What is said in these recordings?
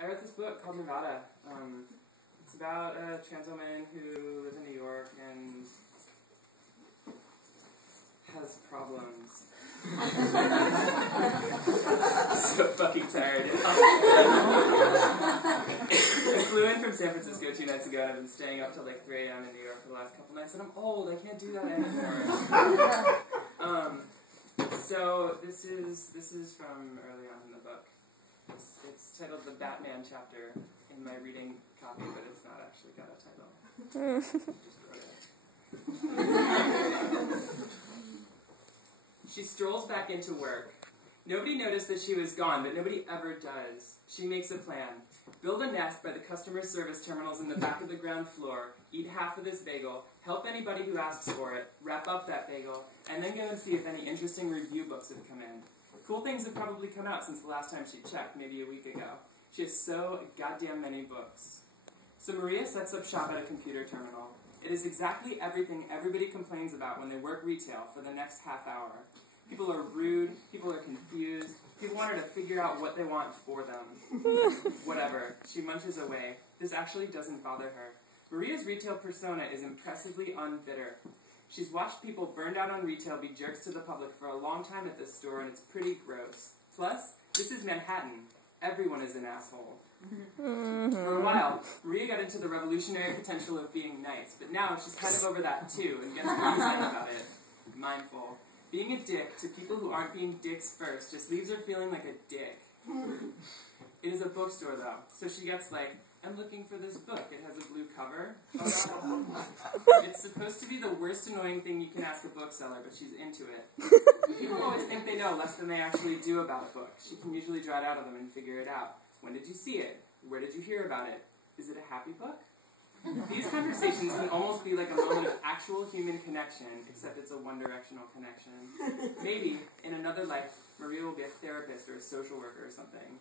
I wrote this book called Nevada. It's about a trans woman who lives in New York and has problems. So fucking tired. I flew in from San Francisco 2 nights ago and I've been staying up till like 3 a.m. in New York for the last couple nights, and I'm old. I can't do that anymore. So this is from early on in the book. It's titled The Batman Chapter in my reading copy, but it's not actually got a title. Just wrote it. She strolls back into work. Nobody noticed that she was gone, but nobody ever does. She makes a plan. Build a nest by the customer service terminals in the back of the ground floor, eat half of this bagel, help anybody who asks for it, wrap up that bagel, and then go and see if any interesting review books have come in. Cool things have probably come out since the last time she checked, maybe a week ago. She has so goddamn many books. So Maria sets up shop at a computer terminal. It is exactly everything everybody complains about when they work retail for the next half hour. People are rude, people are confused, people want her to figure out what they want for them. Whatever. She munches away. This actually doesn't bother her. Maria's retail persona is impressively unbitter. She's watched people burned out on retail be jerks to the public for a long time at this store, and it's pretty gross. Plus, this is Manhattan. Everyone is an asshole. For a while, Maria got into the revolutionary potential of being nice, but now she's kind of over that too, and gets reasoned about it. Mindful. Being a dick to people who aren't being dicks first just leaves her feeling like a dick. It is a bookstore, though, so she gets like, I'm looking for this book. It has a blue cover. It's supposed to be the worst annoying thing you can ask a bookseller, but she's into it. People always think they know less than they actually do about a book. She can usually draw it out of them and figure it out. When did you see it? Where did you hear about it? Is it a happy book? These conversations can almost be like a moment of actual human connection, except it's a one-directional connection. Maybe, in another life, Maria will be a therapist or a social worker or something.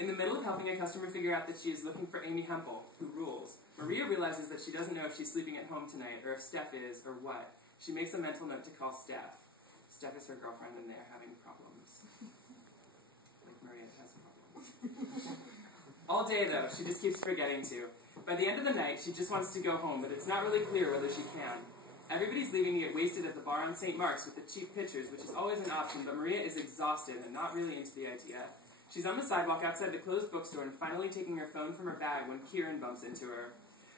In the middle of helping a customer figure out that she is looking for Amy Hempel, who rules, Maria realizes that she doesn't know if she's sleeping at home tonight, or if Steph is, or what. She makes a mental note to call Steph. Steph is her girlfriend, and they are having problems. Like Maria has problems. All day, though, she just keeps forgetting to. By the end of the night, she just wants to go home, but it's not really clear whether she can. Everybody's leaving to get wasted at the bar on St. Mark's with the cheap pitchers, which is always an option, but Maria is exhausted and not really into the idea. She's on the sidewalk outside the closed bookstore and finally taking her phone from her bag when Kieran bumps into her.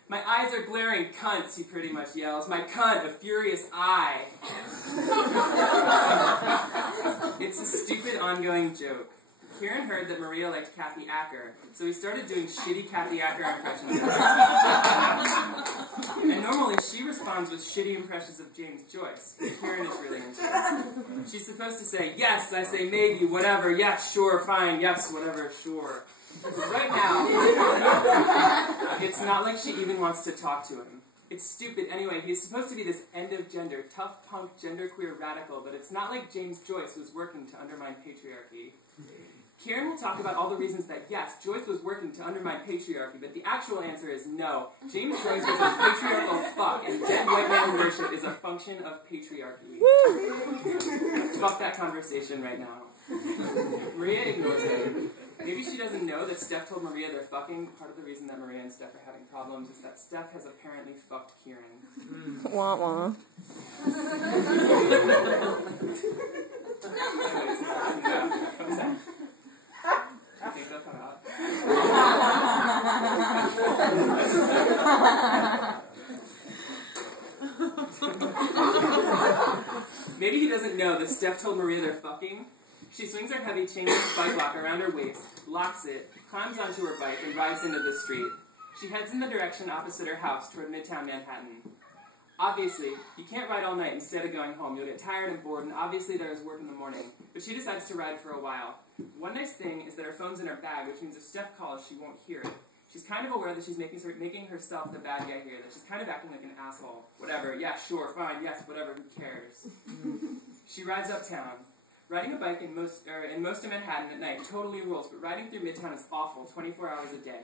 My eyes are glaring, cunts, he pretty much yells. My cunt, a furious eye. It's a stupid ongoing joke. Kieran heard that Maria liked Kathy Acker, so he started doing shitty Kathy Acker impressions of her. And normally she responds with shitty impressions of James Joyce. Kieran is really into it. She's supposed to say, yes, I say maybe, whatever, yes, sure, fine, yes, whatever, sure. But right now, it's not like she even wants to talk to him. It's stupid anyway. He's supposed to be this end of gender, tough punk, genderqueer radical, but it's not like James Joyce was working to undermine patriarchy. Kieran will talk about all the reasons that, yes, Joyce was working to undermine patriarchy, but the actual answer is no. James Joyce was a patriarchal fuck, and dead white man worship is a function of patriarchy. Fuck that conversation right now. Maria ignores it. Maybe she doesn't know that Steph told Maria they're fucking. Part of the reason that Maria and Steph are having problems is that Steph has apparently fucked Kieran. Wah wah. I think they'll come out. Maybe he doesn't know that Steph told Maria they're fucking. She swings her heavy chain-link bike lock around her waist, locks it, climbs onto her bike, and rides into the street. She heads in the direction opposite her house toward Midtown Manhattan. Obviously, you can't ride all night instead of going home. You'll get tired and bored, and obviously there is work in the morning. But she decides to ride for a while. One nice thing is that her phone's in her bag, which means if Steph calls, she won't hear it. She's kind of aware that she's making herself the bad guy here, that she's kind of acting like an asshole. Whatever, yeah, sure, fine, yes, whatever, who cares? She rides uptown. Riding a bike in most of Manhattan at night totally rules, but riding through Midtown is awful 24 hours a day.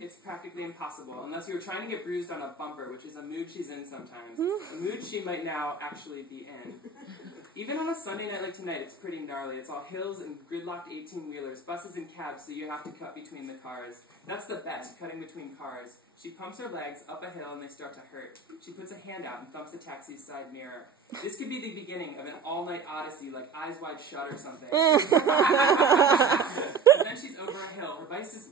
It's practically impossible, unless you were trying to get bruised on a bumper, which is a mood she's in sometimes. A mood she might now actually be in. Even on a Sunday night like tonight, it's pretty gnarly. It's all hills and gridlocked 18-wheelers, buses and cabs, so you have to cut between the cars. That's the best, cutting between cars. She pumps her legs up a hill and they start to hurt. She puts a hand out and thumps the taxi's side mirror. This could be the beginning of an all-night odyssey like Eyes Wide Shut or something. And then she's over a hill.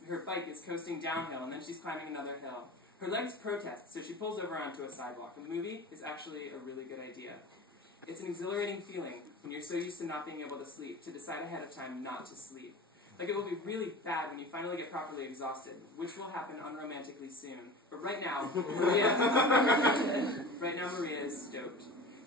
Her bike is coasting downhill, and then she's climbing another hill. Her legs protest, so she pulls over onto a sidewalk. The movie is actually a really good idea. It's an exhilarating feeling when you're so used to not being able to sleep, to decide ahead of time not to sleep. Like, it will be really bad when you finally get properly exhausted, which will happen unromantically soon. But right now, Maria is stoked.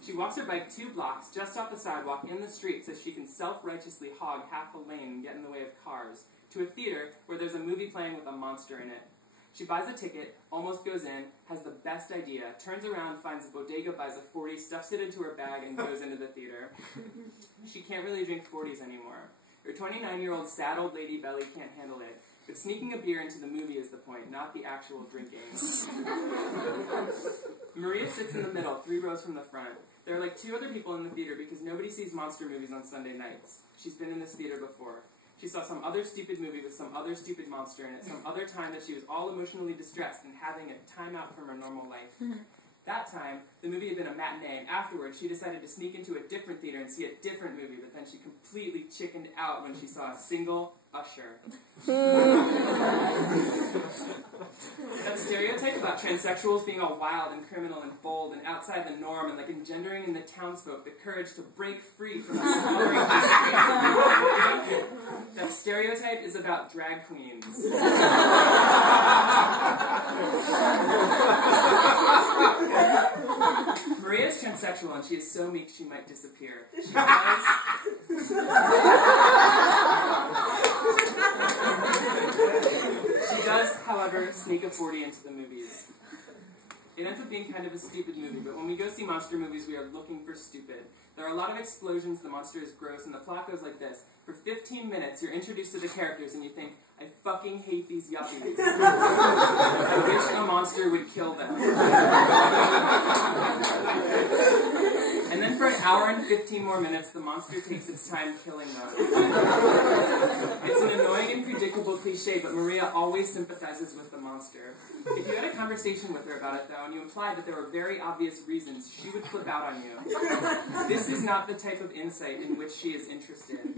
She walks her bike 2 blocks just off the sidewalk in the street so she can self-righteously hog half the lane and get in the way of cars, to a theater where there's a movie playing with a monster in it. She buys a ticket, almost goes in, has the best idea, turns around, finds a bodega, buys a 40, stuffs it into her bag, and goes into the theater. She can't really drink 40s anymore. Her 29-year-old sad old lady belly can't handle it. But sneaking a beer into the movie is the point, not the actual drinking. Maria sits in the middle, 3 rows from the front. There are like 2 other people in the theater because nobody sees monster movies on Sunday nights. She's been in this theater before. She saw some other stupid movie with some other stupid monster in it, some other time that she was all emotionally distressed and having a time out from her normal life. That time, the movie had been a matinee, and afterwards she decided to sneak into a different theater and see a different movie, but then she completely chickened out when she saw a single Usher. That stereotype about transsexuals being all wild and criminal and bold and outside the norm and like engendering in the townsfolk the courage to break free from the smothering that stereotype is about drag queens. Maria is transsexual and she is so meek she might disappear. She does, however, sneak a 40 into the movies. It ends up being kind of a stupid movie, but when we go see monster movies, we are looking for stupid. There are a lot of explosions, the monster is gross, and the plot goes like this. For 15 minutes, you're introduced to the characters, and you think, I fucking hate these yuppies. I wish a monster would kill them. And then for an hour and 15 more minutes, the monster takes its time killing them. It's an annoying and predictable cliche, but Maria always sympathizes with the monster. If you had a conversation with her about it, though, and you implied that there were very obvious reasons, she would flip out on you. This is not the type of insight in which she is interested.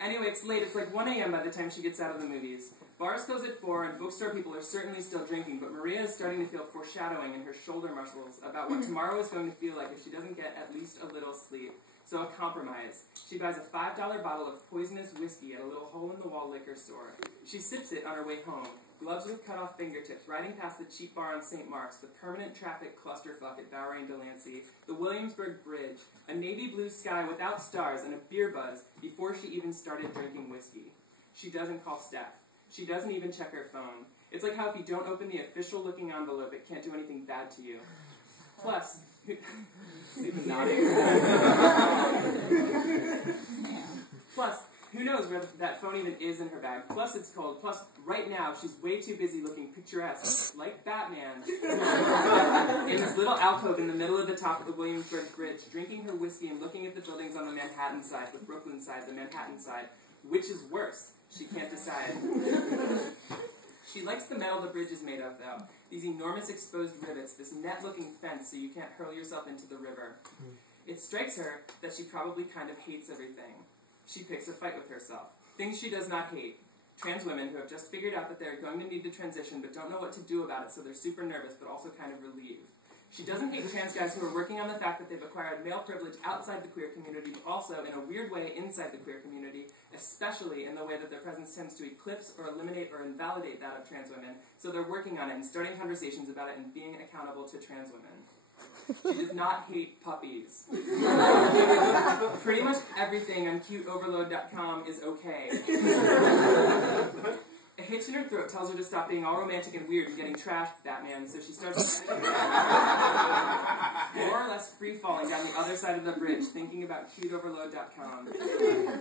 Anyway, it's late. It's like 1 a.m. by the time she gets out of the movies. Bars close at 4, and bookstore people are certainly still drinking, but Maria is starting to feel foreshadowing in her shoulder muscles about what tomorrow is going to feel like if she doesn't get at least a little sleep. So a compromise. She buys a $5 bottle of poisonous whiskey at a little hole-in-the-wall liquor store. She sips it on her way home, gloves with cut-off fingertips, riding past the cheap bar on St. Mark's, the permanent traffic clusterfuck at Bowery and Delancey, the Williamsburg Bridge, a navy blue sky without stars, and a beer buzz before she even started drinking whiskey. She doesn't call Steph. She doesn't even check her phone. It's like how if you don't open the official-looking envelope, it can't do anything bad to you. Plus, even nodding. Plus, who knows where that phone even is in her bag. Plus, it's cold. Plus, right now, she's way too busy looking picturesque, like Batman, in this little alcove in the middle of the top of the Williamsburg Bridge, drinking her whiskey and looking at the buildings on the Manhattan side, the Brooklyn side, the Manhattan side. Which is worse? She can't decide. She likes the metal the bridge is made of, though. These enormous exposed rivets, this net-looking fence so you can't hurl yourself into the river. It strikes her that she probably kind of hates everything. She picks a fight with herself. Things she does not hate. Trans women who have just figured out that they're going to need to transition but don't know what to do about it, so they're super nervous but also kind of relieved. She doesn't hate trans guys who are working on the fact that they've acquired male privilege outside the queer community, but also, in a weird way, inside the queer community, especially in the way that their presence tends to eclipse or eliminate or invalidate that of trans women, so they're working on it and starting conversations about it and being accountable to trans women. She does not hate puppies. Pretty much everything on cuteoverload.com is okay. A hitch in her throat tells her to stop being all romantic and weird and getting trashed, Batman, so she starts more or less free-falling down the other side of the bridge, thinking about cuteoverload.com.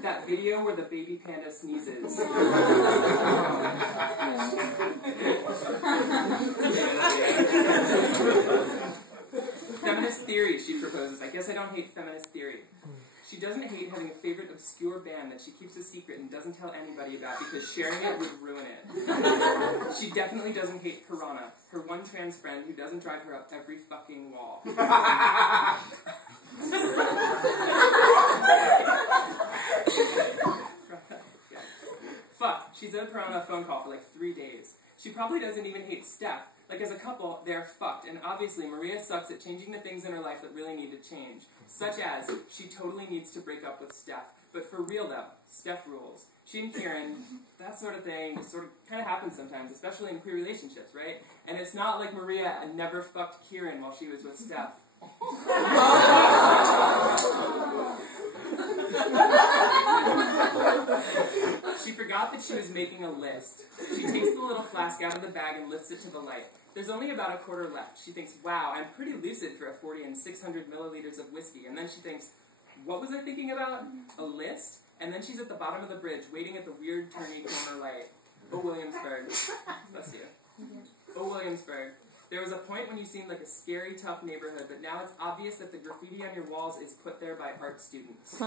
That video where the baby panda sneezes. Feminist theory, she proposes. I guess I don't hate feminist theory. She doesn't hate having a favorite obscure band that she keeps a secret and doesn't tell anybody about because sharing it would ruin it. She definitely doesn't hate Piranha, her one trans friend who doesn't drive her up every fucking wall. Fuck, she's owed Piranha a phone call for like 3 days. She probably doesn't even hate Steph. Like, as a couple, they're fucked, and obviously Maria sucks at changing the things in her life that really need to change. Such as, she totally needs to break up with Steph. But for real though, Steph rules. She and Kieran, that sort of thing, kind of happens sometimes, especially in queer relationships, right? And it's not like Maria never fucked Kieran while she was with Steph. She forgot that she was making a list. She takes the little flask out of the bag and lifts it to the light. There's only about a quarter left. She thinks, wow, I'm pretty lucid for a 40 and 600 milliliters of whiskey. And then she thinks, what was I thinking about? A list? And then she's at the bottom of the bridge, waiting at the weird turny corner light. Oh, Williamsburg. Bless you. Oh, Williamsburg. There was a point when you seemed like a scary, tough neighborhood, but now it's obvious that the graffiti on your walls is put there by art students.